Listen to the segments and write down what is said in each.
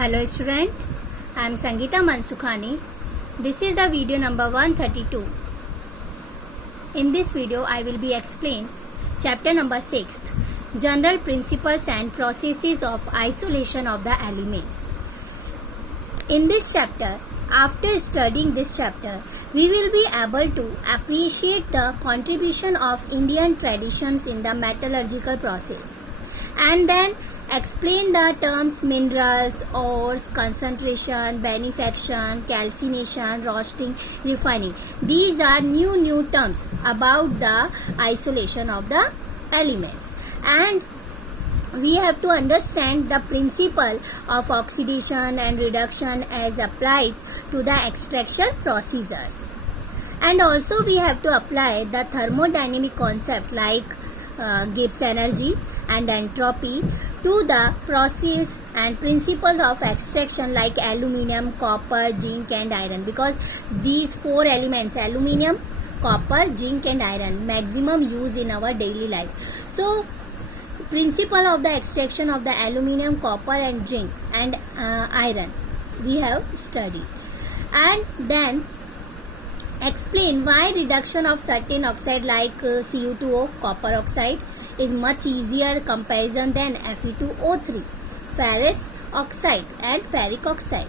Hello student, I am Sangeeta Mansukhani. This is the video number 132. In this video I will be explain chapter number 6, General Principles and Processes of Isolation of the Elements. In this chapter, after studying this chapter, we will be able to appreciate the contribution of Indian traditions in the metallurgical process, and then explain the terms minerals, ores, concentration, benefaction, calcination, roasting, refining. These are new terms about the isolation of the elements, and we have to understand the principle of oxidation and reduction as applied to the extraction procedures. And also we have to apply the thermodynamic concept like Gibbs energy and entropy to the process and principle of extraction like aluminium, copper, zinc and iron, because these four elements, aluminium, copper, zinc and iron, maximum use in our daily life. So principle of the extraction of the aluminium, copper and zinc and iron we have studied, and then explain why reduction of certain oxide like Cu2O, copper oxide, is much easier comparison than Fe2O3, ferrous oxide and ferric oxide,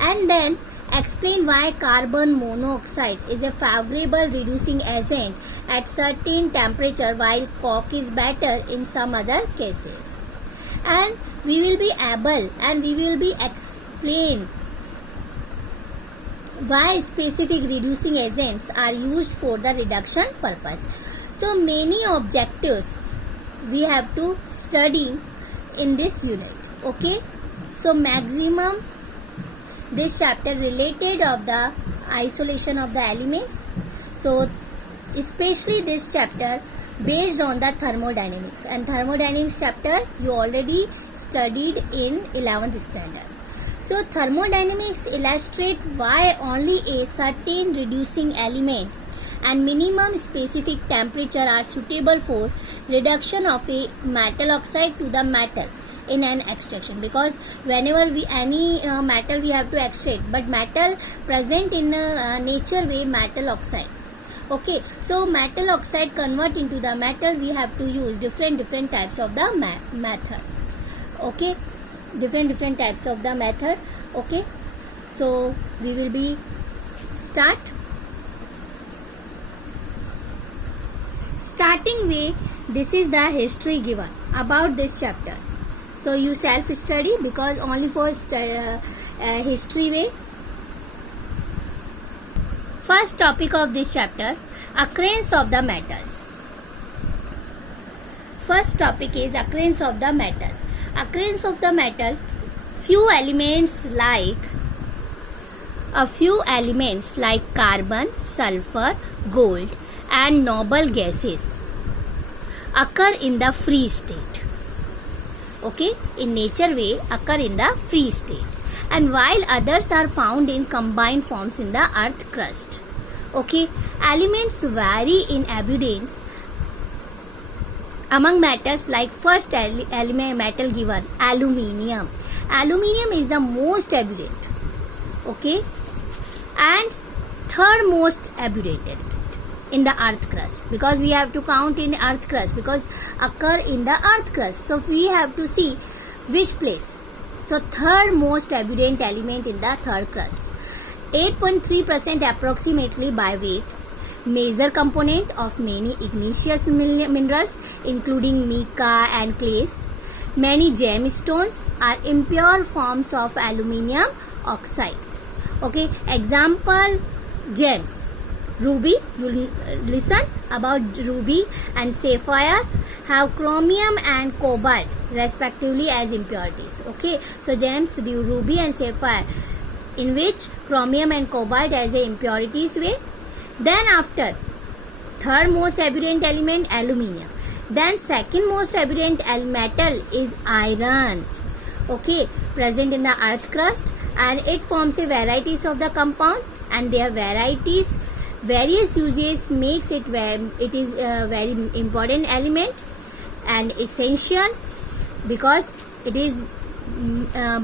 and then explain why carbon monoxide is a favorable reducing agent at certain temperature while coke is better in some other cases. And we will be able and we will be explain why specific reducing agents are used for the reduction purpose. So many objectives we have to study in this unit. Okay, so maximum this chapter related of the isolation of the elements. So especially this chapter based on the thermodynamics, and thermodynamics chapter you already studied in 11th standard. So thermodynamics illustrate why only a certain reducing element and minimum specific temperature are suitable for reduction of a metal oxide to the metal in an extraction, because whenever we any metal we have to extract, but metal present in nature way metal oxide. Okay, so metal oxide convert into the metal, we have to use different types of the method. Okay, different types of the method. Okay, so we will be starting way. This is the history given about this chapter, so you self study, because only for history way. First topic of this chapter, occurrence of the metals. First topic is occurrence of the metal. Occurrence of the metal, few elements like carbon, sulfur, gold and noble gases occur in the free state. Okay, in nature way occur in the free state, and while others are found in combined forms in the earth crust. Okay, elements vary in abundance among metals, like first element metal given, aluminium. Aluminium is the most abundant. Okay, and third most abundant in the earth crust, because we have to count in earth crust, because occur in the earth crust, so we have to see which place. So third most abundant element in the third crust, 8.3% approximately by weight, major component of many igneous minerals including mica and clays. Many gemstones are impure forms of aluminium oxide. Okay, example gems, ruby, you listen about ruby and sapphire have chromium and cobalt respectively as impurities. Okay, so gems, ruby and sapphire, in which chromium and cobalt as a impurities way. Then after, third most abundant element aluminium. Then second most abundant metal is iron. Okay, present in the earth crust, and it forms a varieties of the compound, and their various uses makes it is a very important element and essential, because it is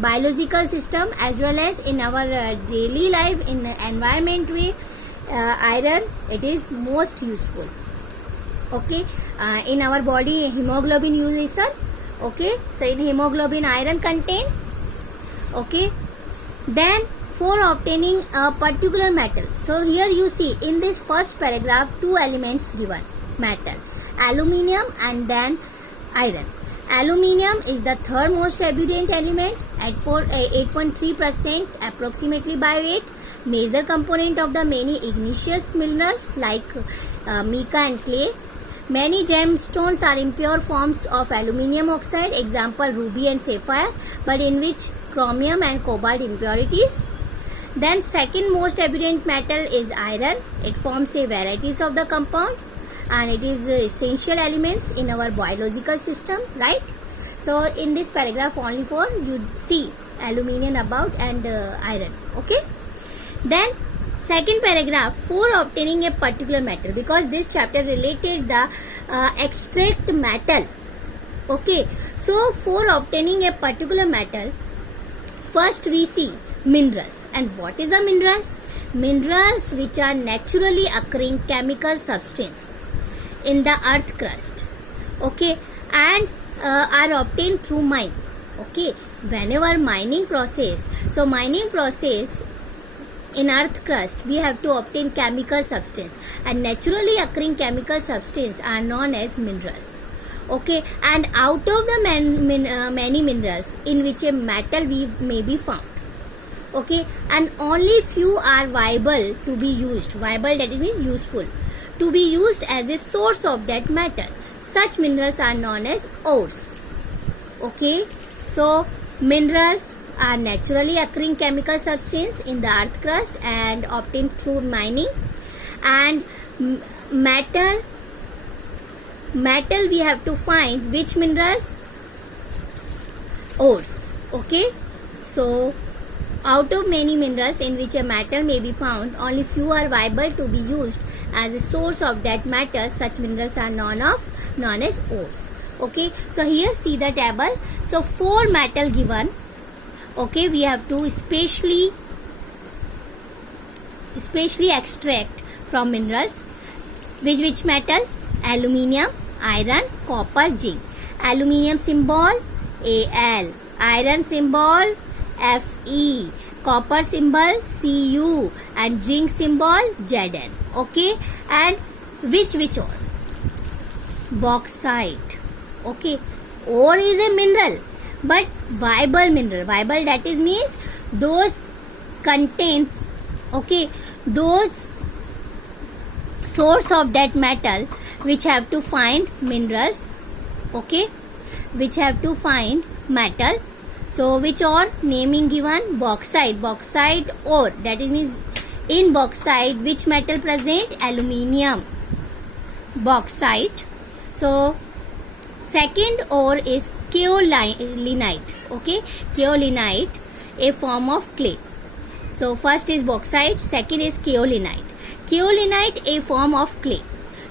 biological system as well as in our daily life in the environment way. Iron, it is most useful. Okay, in our body hemoglobin uses, sir. Okay, so in hemoglobin iron contain. Okay, then for obtaining a particular metal, so here you see in this first paragraph two elements given, metal, aluminium and then iron. Aluminium is the third most abundant element at 8.3% approximately by weight, major component of the many igneous minerals like mica and clay. Many gemstones are impure forms of aluminium oxide, example ruby and sapphire, but in which chromium and cobalt impurities. Then second most abundant metal is iron. It forms a varieties of the compound and it is essential elements in our biological system, right? So in this paragraph only for you see aluminium about and iron. Okay. Then second paragraph for obtaining a particular metal, because this chapter related the extract metal. Okay, so for obtaining a particular metal, first we see minerals. And what is the minerals? Minerals which are naturally occurring chemical substance in the earth crust. Okay, and are obtained through mine. Okay, whenever mining process, so mining process in earth crust we have to obtain chemical substance, and naturally occurring chemical substance are known as minerals. Okay, and out of the many minerals in which a metal we may be found. Okay, and only few are viable to be used. Viable, that is means useful, to be used as a source of that metal. Such minerals are known as ores. Okay, so minerals are naturally occurring chemical substance in the earth crust and obtained through mining. And metal we have to find which minerals? Ores. Okay, so out of many minerals in which a metal may be found, only few are viable to be used as a source of that metal. Such minerals are known as ores. Okay, so here see the table. So 4 metal given. Okay, we have to specially extract from minerals. Which metal? Aluminium, iron, copper, zinc. Aluminium symbol Al, iron symbol Fe, copper symbol Cu, and zinc symbol Zn. Okay, and which ore? Bauxite. Okay, ore is a mineral, but viable mineral. Viable, that is means those contain, okay, those source of that metal which have to find minerals. Okay, which have to find metal. So which ore? Naming given, bauxite. Bauxite ore, that is means in bauxite which metal present? Aluminium. Bauxite. So second ore is kaolinite. Okay, kaolinite, a form of clay. So first is bauxite, second is kaolinite. Kaolinite, a form of clay.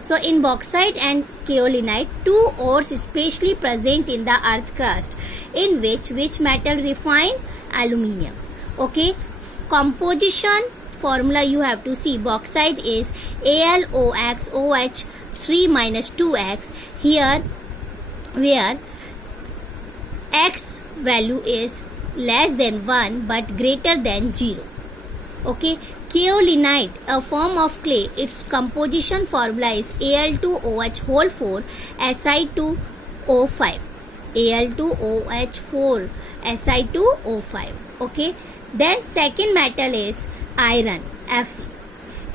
So in bauxite and kaolinite, 2 ores especially present in the earth crust, in which metal refined? Aluminium. Okay, composition formula you have to see. Bauxite is AlOX OH3 minus 2X. Here where X value is less than 1 but greater than 0. Okay, kaolinite, a form of clay, its composition formula is Al2OH whole 4 Si2O5. Al2OH4 Si2O5. Okay, then second metal is iron, Fe.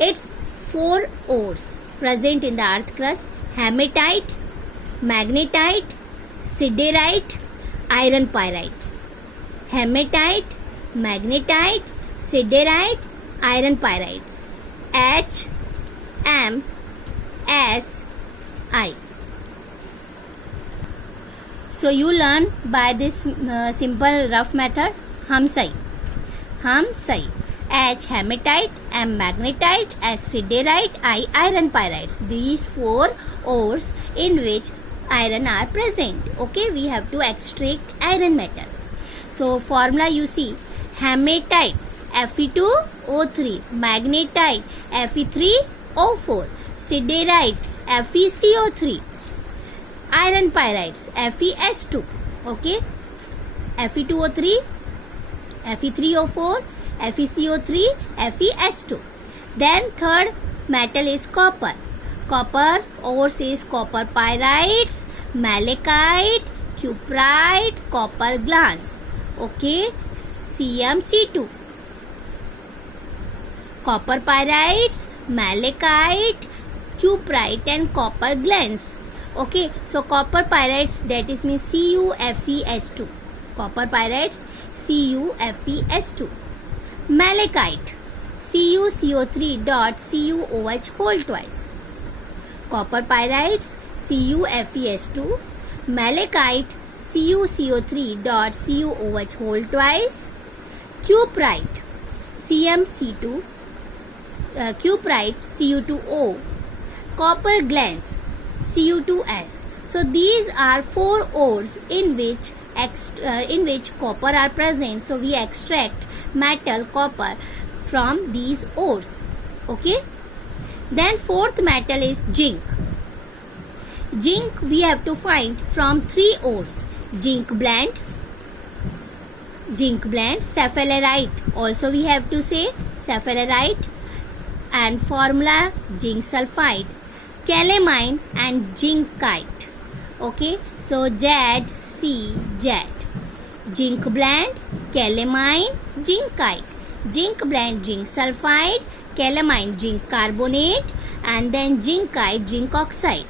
Its 4 ores present in the earth crust: hematite, magnetite, siderite, iron pyrites. Hematite, magnetite, siderite, iron pyrites. HMSI. So you learn by this simple rough method. HMSI. H hematite, M magnetite, S siderite, I iron pyrites. These 4 ores in which iron are present. Okay, we have to extract iron metal. So formula you see, hematite Fe2O3, magnetite Fe3O4, siderite FeCO3, iron pyrites FeS2. Okay, Fe2O3, Fe3O4, FeCO3, FeS2. Then third metal is copper. Copper ores is copper pyrites, malachite, cuprite, copper glans. Okay, CmC2. Copper pyrites, malachite, cuprite and copper glans. Okay, so copper pyrites, that is means CuFeS2. Copper pyrites CuFeS2. Malachite CuCO3 dot CuOH whole twice. Copper pyrites CuFeS2. Malachite CuCO3 dot CuOH whole twice. Cuprite CmC2. Cuprite Cu2O. Copper glans Cu2S. So these are 4 ores in which copper are present. So we extract metal copper from these ores. Okay. Then fourth metal is zinc. Zinc we have to find from 3 ores. Zinc blende, sapphirite. Also we have to say sapphirite. And formula zinc sulfide, calamine and zincite. Okay, so ZC. Zinc blende, calamine, zincite. Zinc blende, zinc sulfide, calamine, zinc carbonate, and then zincite, zinc oxide.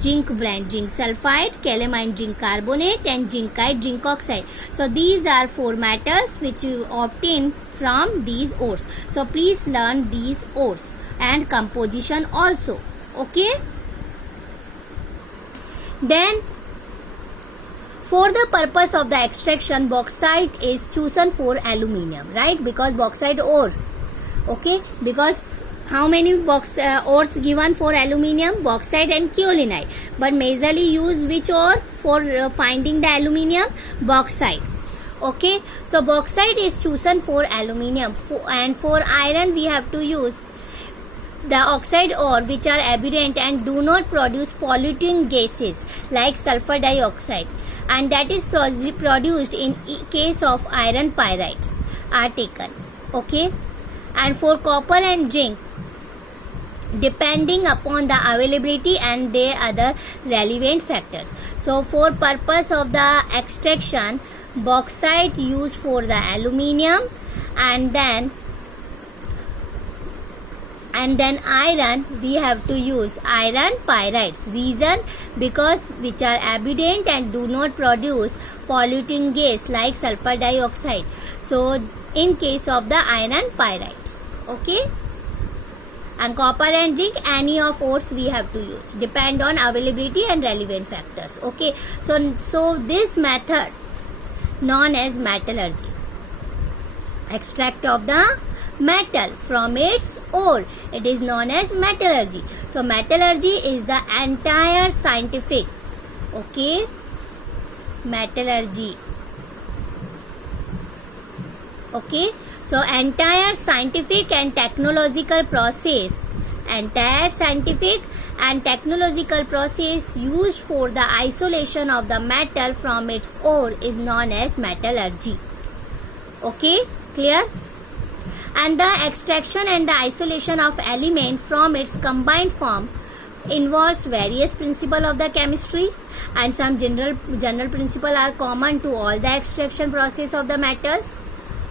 Zinc blende, zinc sulfide, calamine, zinc carbonate, and zincite, zinc oxide. So these are 4 metals which you obtain from these ores. So please learn these ores and composition also. Okay. Then for the purpose of the extraction, bauxite is chosen for aluminium, right? Because bauxite ore. Okay. Because how many ores given for aluminium? Bauxite and kaolinite. But majorly use which ore for finding the aluminium? Bauxite. Okay, so bauxite is chosen for aluminium, and for iron we have to use the oxide ore which are abundant and do not produce polluting gases like sulfur dioxide, and that is produced in case of iron pyrites are taken. Okay, and for copper and zinc, depending upon the availability and their other relevant factors. So for purpose of the extraction, bauxite used for the aluminium, and then iron we have to use iron pyrites. Reason, because which are abundant and do not produce polluting gas like sulfur dioxide. So in case of the iron pyrites. Okay, and copper and zinc, any of ores we have to use, depend on availability and relevant factors. Okay, so this method known as metallurgy, extract of the metal from its ore, it is known as metallurgy. So metallurgy is the entire scientific, okay, metallurgy. Okay, so entire scientific and technological process, used for the isolation of the metal from its ore is known as metallurgy. Okay, clear? And the extraction and the isolation of element from its combined form involves various principles of the chemistry, and some general principles are common to all the extraction process of the metals.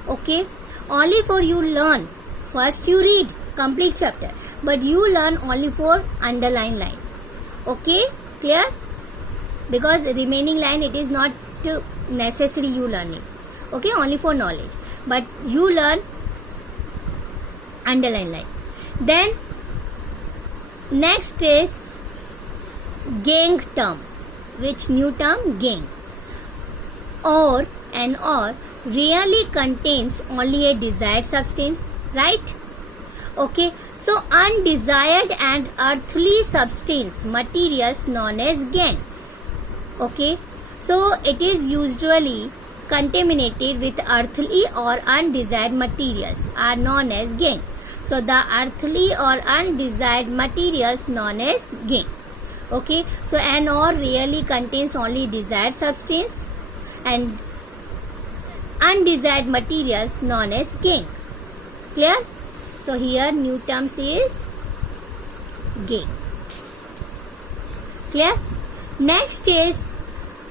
Okay, only for you learn. First you read complete chapter, but you learn only for underline line. Okay, clear? Because remaining line it is not necessary you learning. Okay, only for knowledge, but you learn underline line. Then next is gangue term. Which new term? Gangue. Or an ore rarely contains only a desired substance, right? Okay, so undesired and earthly substance materials known as gangue. Okay, so it is usually contaminated with earthly or undesired materials are known as gangue. So the earthly or undesired materials known as gangue. Okay, so an ore really contains only desired substance and undesired materials known as gangue. Clear? So here new terms is gangue. Clear? Next is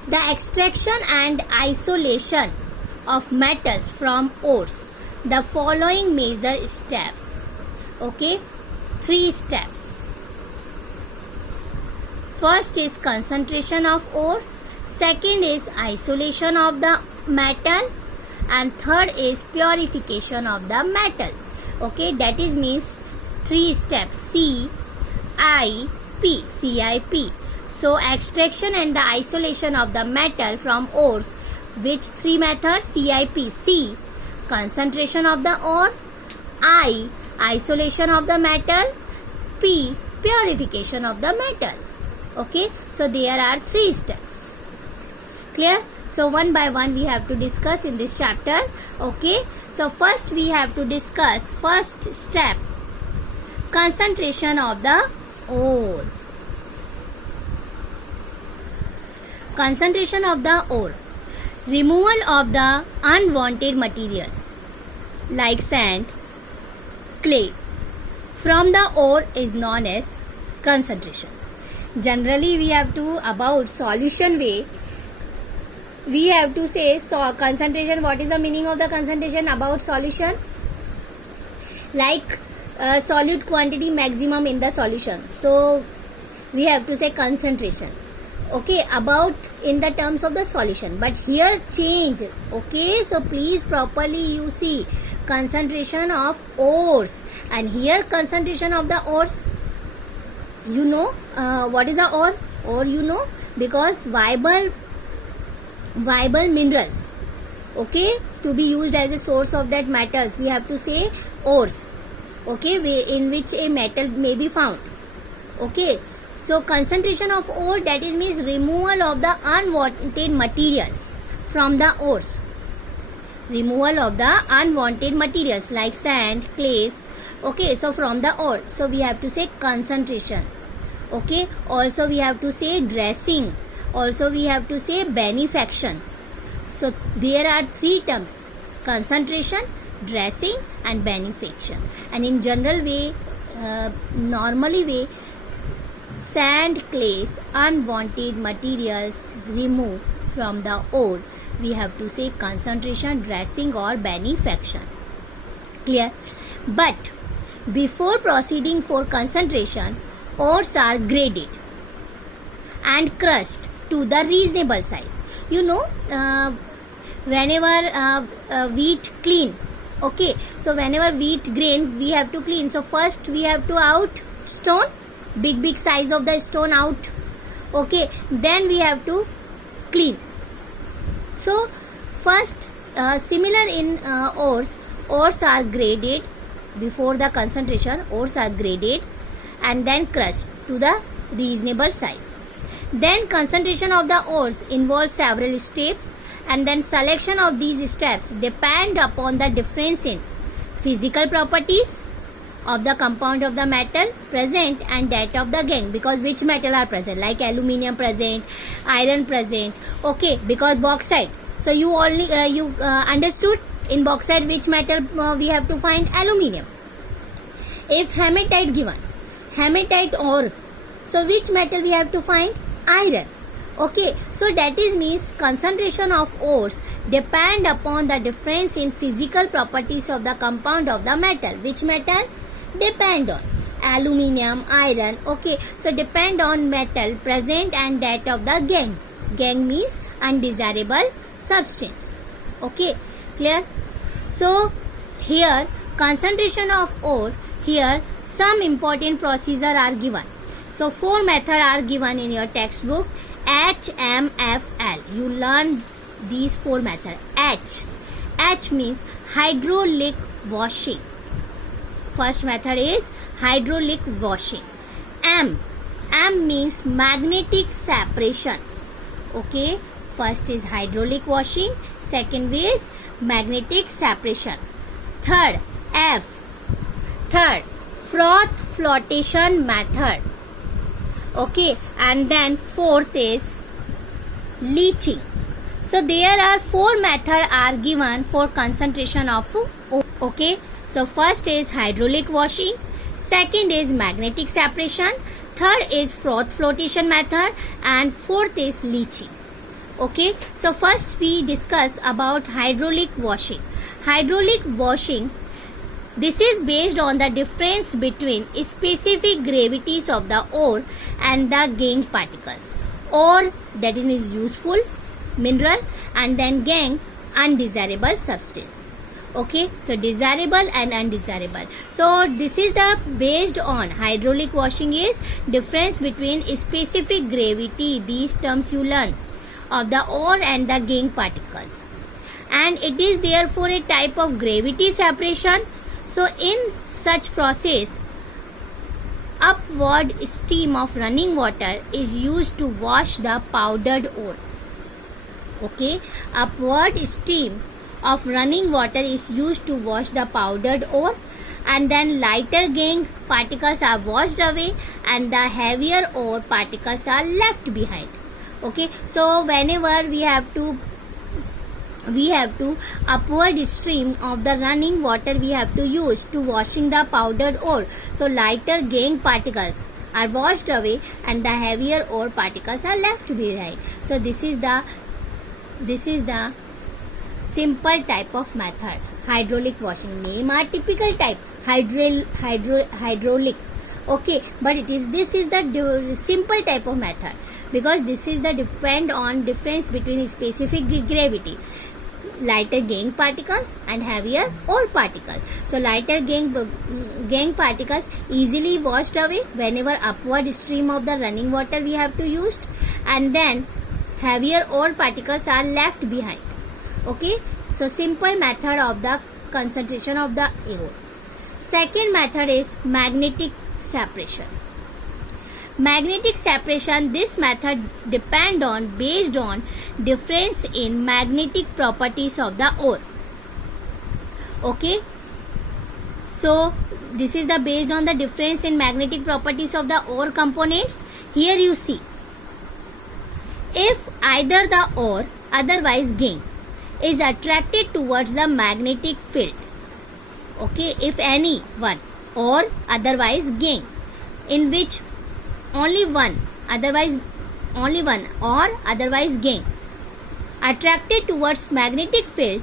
the extraction and isolation of metals from ores. The following major steps. Okay, 3 steps. First is concentration of ore. Second is isolation of the metal. And third is purification of the metal. Okay, that is means 3 steps. CIP. So extraction and the isolation of the metal from ores. Which 3 methods? CIP. C, concentration of the ore. I, isolation of the metal. P, purification of the metal. Okay, so there are 3 steps. Clear? So one by one we have to discuss in this chapter. Okay, so first we have to discuss first step, concentration of the ore. Concentration of the ore. Removal of the unwanted materials like sand, clay from the ore is known as concentration. Generally we have to, about solution way, we have to say, so concentration, what is the meaning of the concentration about solution? Like solute quantity maximum in the solution. So we have to say concentration. Okay, about in the terms of the solution. But here change. Okay, so please properly you see concentration of ores. And here concentration of the ores. You know what is the ore? Ore you know, because viable minerals, okay, to be used as a source of that metals, we have to say ores. Okay, in which a metal may be found. Okay, so concentration of ore, that is means removal of the unwanted materials from the ores. Removal of the unwanted materials like sand, clays. Okay, so from the ore, so we have to say concentration. Okay, also we have to say dressing. Also we have to say benefaction. So there are 3 terms: concentration, dressing and benefaction. And in general way, normally way, sand, clays, unwanted materials removed from the ore, we have to say concentration, dressing or benefaction. Clear? But before proceeding for concentration, ores are graded and crushed to the reasonable size. You know, whenever wheat clean, okay, so whenever wheat grain we have to clean, so first we have to out stone, big size of the stone out. Okay, then we have to clean. So first similar in ores are graded before the concentration. Ores are graded and then crushed to the reasonable size. Then concentration of the ores involves several steps, and then selection of these steps depend upon the difference in physical properties of the compound of the metal present and that of the gangue, because which metal are present, like aluminium present, iron present. Okay, because bauxite, so you only understood in bauxite which metal we have to find? Aluminium. If hematite given, hematite ore, so which metal we have to find? Iron. Okay, so that is means concentration of ores depend upon the difference in physical properties of the compound of the metal. Which metal? Depend on aluminium, iron. Okay, so depend on metal present and that of the gangue. Gangue means undesirable substance. Okay, clear? So here concentration of ore, here some important procedure are given. So 4 methods are given in your textbook. HMFL. You learn these 4 methods. H means hydraulic washing. First method is hydraulic washing. M means magnetic separation. Okay, first is hydraulic washing. Second way is magnetic separation. Third, froth flotation method. Okay, and then fourth is leaching. So there are 4 methods are given for concentration of ore. Okay, so first is hydraulic washing, second is magnetic separation, third is froth flotation method, and fourth is leaching. Okay, so first we discuss about hydraulic washing. Hydraulic washing, this is based on the difference between specific gravities of the ore and the gangue particles. Ore, that is useful mineral, and then gangue, undesirable substance. Okay, so desirable and undesirable. So this is the based on hydraulic washing is difference between specific gravity, these terms you learn, of the ore and the gangue particles, and it is therefore a type of gravity separation. So in such process, upward stream of running water is used to wash the powdered ore. Okay, upward stream of running water is used to wash the powdered ore, and then lighter gangue particles are washed away and the heavier ore particles are left behind. Okay, so whenever we have to upward stream of the running water we have to use to washing the powdered ore. So lighter gangue particles are washed away and the heavier ore particles are left behind. So this is the simple type of method, hydraulic washing. Name are typical type, hydraulic. Okay, but this is the simple type of method, because this is the depend on difference between specific gravity, lighter gangue particles and heavier ore particles. So lighter gangue particles easily washed away whenever upward stream of the running water we have to use, and then heavier ore particles are left behind. Okay, so simple method of the concentration of the ore. Second method is magnetic separation. Magnetic separation, this method based on difference in magnetic properties of the ore. Okay, so this is the based on the difference in magnetic properties of the ore components. Here you see, if either the ore, otherwise gangue, is attracted towards the magnetic field. Okay, if any one or otherwise gangue, in which only one or otherwise gangue attracted towards magnetic field,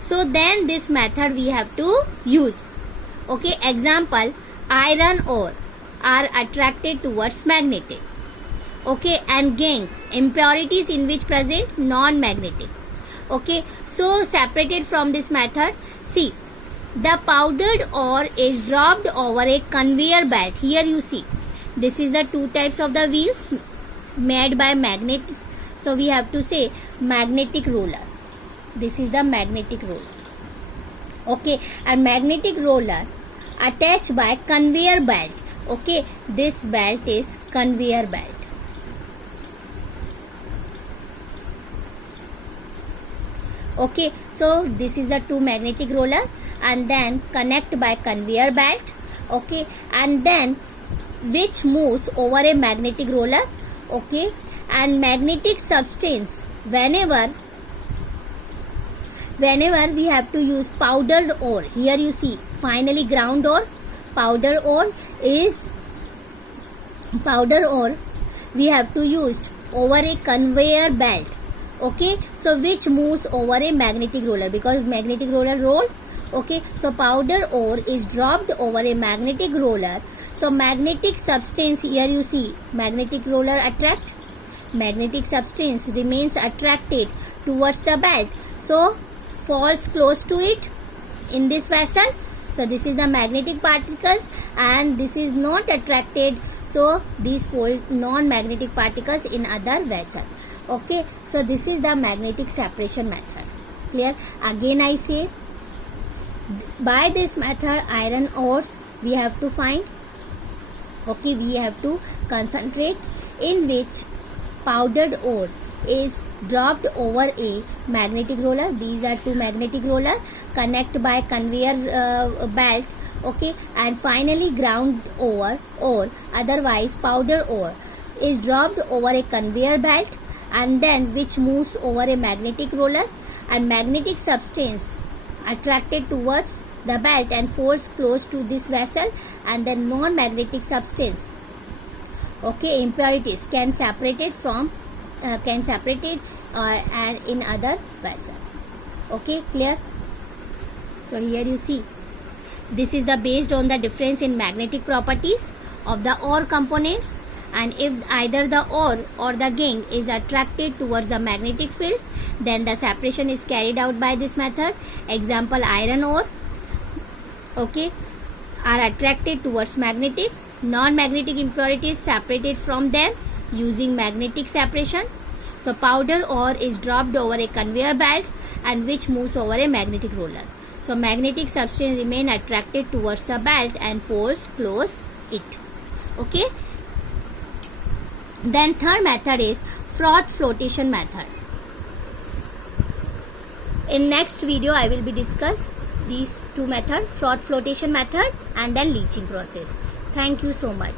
so then this method we have to use. Okay, example, iron ore are attracted towards magnetic. Okay, and gangue, impurities in which present non-magnetic. Okay, so separated from this method, see, the powdered ore is dropped over a conveyor belt. Here you see, this is the 2 types of the wheels made by magnet. So we have to say magnetic roller. This is the magnetic roller. Okay, and magnetic roller attached by conveyor belt. Okay, this belt is conveyor belt. Okay, so this is the 2 magnetic roller, and then connect by conveyor belt. Okay, and then which moves over a magnetic roller. Okay, and magnetic substance, whenever we have to use powdered ore, here you see finally ground ore, powder ore we have to use over a conveyor belt. Okay, so which moves over a magnetic roller, because magnetic roller roll. Okay, so powder ore is dropped over a magnetic roller. So magnetic substance, here you see magnetic roller attract, magnetic substance remains attracted towards the belt, so falls close to it in this vessel. So this is the magnetic particles, and this is not attracted, so these fall non-magnetic particles in other vessel. Okay, so this is the magnetic separation method. Clear? Again I say, by this method iron ores we have to find. Okay, we have to concentrate, in which powdered ore is dropped over a magnetic roller. These are two magnetic roller connect by conveyor belt, okay, and finally ground ore or otherwise powder ore is dropped over a conveyor belt and then which moves over a magnetic roller, and magnetic substance attracted towards the belt and force close to this vessel, and then non-magnetic substance, okay, impurities can separate it and in other vessel. Okay, clear? So here you see, this is the based on the difference in magnetic properties of the ore components, and if either the ore or the gangue is attracted towards the magnetic field, then the separation is carried out by this method. Example, iron ore, okay, are attracted towards magnetic, non-magnetic impurities separated from them using magnetic separation. So powder ore is dropped over a conveyor belt and which moves over a magnetic roller. So magnetic substance remain attracted towards the belt and force close it. Okay. Then third method is froth flotation method. In next video I will be discuss these two methods, froth flotation method and then leaching process. Thank you so much.